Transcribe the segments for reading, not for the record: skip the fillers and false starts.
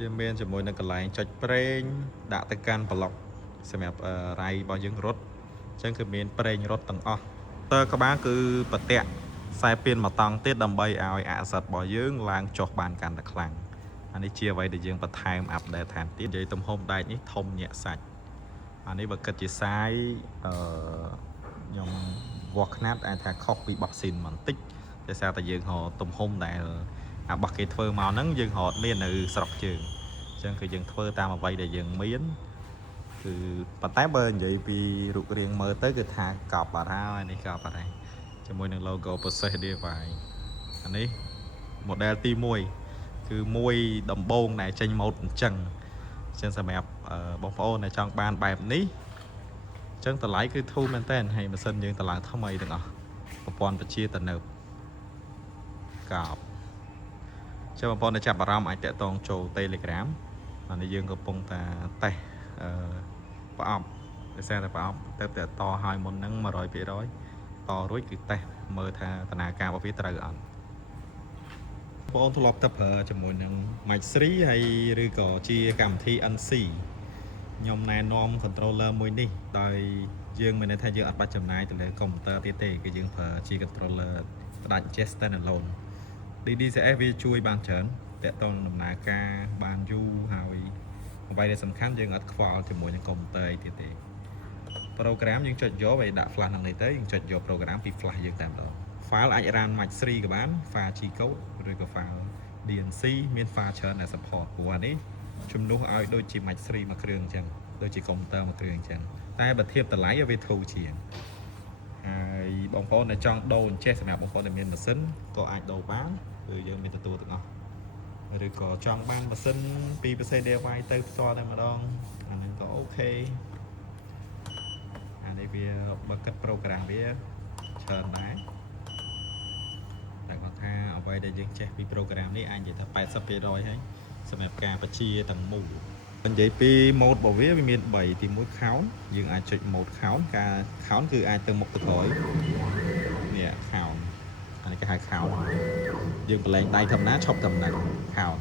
យើងមានជាមួយនឹងកន្លែងចុចប្រេងដាក់ទៅកាន់ប្លុកសម្រាប់រ៉ៃរបស់យើងរត់អញ្ចឹងគឺមានប្រេងរត់ទាំងអស់តើក្បាលគឺបតាក់ខ្សែពៀនមួយតង់ទៀតដើម្បីឲ្យអស័តរបស់យើងឡើងចុះបានកាន់តែខ្លាំងអានេះជាអ្វីដែលយើងបន្ថែមអាប់ដេតថែមទៀតនិយាយទំហំដែកនេះធំញាក់សាច់អានេះបើគិតជាសាយខ្ញុំវាស់ខ្នាតអាចថាខុសពីបោះស៊ីនបន្តិចដោយសារតែយើងរកទំហំដែលអាបោះគេធ្វើមកហ្នឹងយើងរកមាននៅស្រុកជើងអញ្ចឹងគឺយើងធ្វើតាមអ្វីដែលយើងមានគឺប៉ុន្តែបើនិយាយពីរូបរាងមើលទៅគឺថាកប់បាត់ហើយនេះកប់បាត់ហើយជាមួយនឹង logo Process Device អានេះ model ទី1គឺមួយដំបូងដែលចេញម៉ូដអញ្ចឹងសម្រាប់បងប្អូនដែលចង់បានបែបនេះអញ្ចឹងតម្លៃគឺធូរមែនតើហើយម៉ាស៊ីនយើងតម្លើងថ្មីទាំងអស់ប្រព័ន្ធបជាទំនើបកប់ចាំបងប្អូនដែលចាប់អារម្មណ៍អាចតាក់ទងចូល Telegram អានេះយើងកំពុងតែតេស្តប្រអប់ដោយសារតែប្រអប់ទៅតែតឲ្យមុនហ្នឹង 100% តរួចគឺតេស្តមើលថាដំណើរការរបស់វាត្រូវអត់បងប្អូនធ្លាប់ទៅប្រើជាមួយនឹង Mic 3ហើយឬក៏ជាកម្មវិធី NC ខ្ញុំណែនាំ controller មួយនេះដោយយើងមានន័យថាយើងអត់បាច់ចំណាយទៅលើកុំព្យូទ័រទៀតទេគឺយើងប្រើជា controller ផ្ដាច់ standalone DDCS វាជួយបានច្រើនតាក់ទងដំណើរការបានយូរហើយអ្វីដែលសំខាន់យើងអត់ខ្វល់ជាមួយនឹងកុំព្យូទ័រអីទៀតទេ program យើងចុចយកឲ្យដាក់ flash ហ្នឹងនេះទៅយើងចុចយក program ពី flash យើងតែម្ដង file អាច run Mac 3ក៏បាន file G code ឬក៏ file DNC មាន file ច្រើនដែល support ព្រោះអានេះជំនួសឲ្យដូចជា Mac 3មួយគ្រឿងអញ្ចឹងដូចជាកុំព្យូទ័រមួយគ្រឿងអញ្ចឹងតែបើធៀបតម្លៃវាធូរជាងហើយបងប្អូនដែលចង់ដូរអញ្ចេះសម្រាប់បងប្អូនដែលមានម៉ាស៊ីនក៏អាចដូរបានគឺយើងមានទទួលទាំងអស់ឬក៏ចង់បានម៉ាស៊ីនពី PC Device ទៅផ្ទាល់តែម្ដងអាហ្នឹងក៏អូខេអានេះវាបើគិត program វាច្រើនដែរតែគាត់ថាអ្វីដែលយើងចេះពី program នេះអាចនិយាយថា 80% ហើយសម្រាប់ការបញ្ជាទាំងមូលនិយាយពី mode របស់វាមាន 3 ទី1 count យើងអាចចុច mode count ការ count គឺអាចទៅមុខទៅក្រោយនេះ count អានេះគេហៅ count យើងប្រឡែងដៃធម្មតាឈប់តំណែង count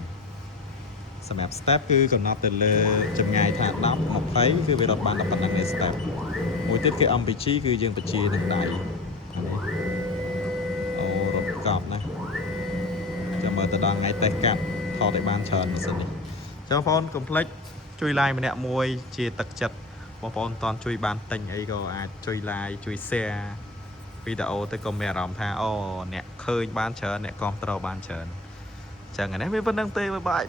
សម្រាប់ step គឺកំណត់ទៅលើចម្ងាយថា10 20គឺវារត់បានតែប៉ុណ្្នឹងនៃ step មួយទៀតគឺ MPG គឺយើងបញ្ជានឹងដៃអូរត់កប់ណាចាំមើលទៅដល់ថ្ងៃតេស្តកាត់ថតឲ្យបានច្រើនម៉ាស៊ីននេះបងប្អូនកុំភ្លេចជួយ like ម្នាក់មួយជាទឹកចិត្តបងប្អូនតន់ជួយបានទិញអីក៏អាចជួយ like ជួយ share វីដេអូទៅក៏មានអារម្មណ៍ថាអូអ្នកឃើញបានច្រើនអ្នកគាំទ្របានច្រើនចឹងហ្នឹងវាប៉ុណ្្នឹងទេបាយ